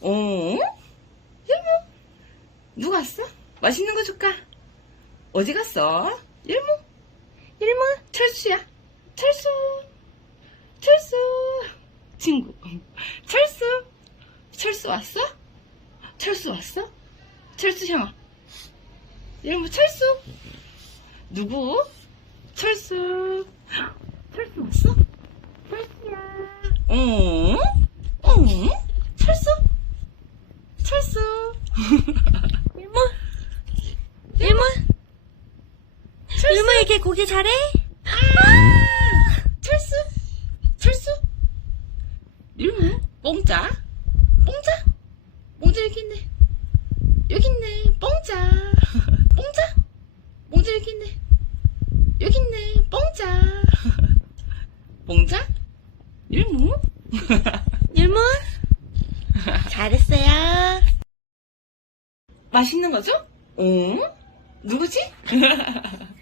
어? 율무? 누가 왔어? 맛있는 거 줄까? 어디 갔어? 율무? 율무? 철수야. 철수. 철수. 친구. 철수. 철수 왔어? 철수 왔어? 철수 형아. 율무 철수. 누구? 철수. 철수 왔어? 철수야. 어? 어? 철수? 철수. 일모? 일모? 일모에게 고개 잘해? 철수? 철수? 율무? 뽕짜? 뽕짜? 뽕짜 여기 있네. 여기 있네. 뽕짜. 뽕짜? 뽕짜 여기 있네. 여기 있네. 뽕짜? 율무? 일모? 잘했어요. 맛있는 거죠? 어? 누구지?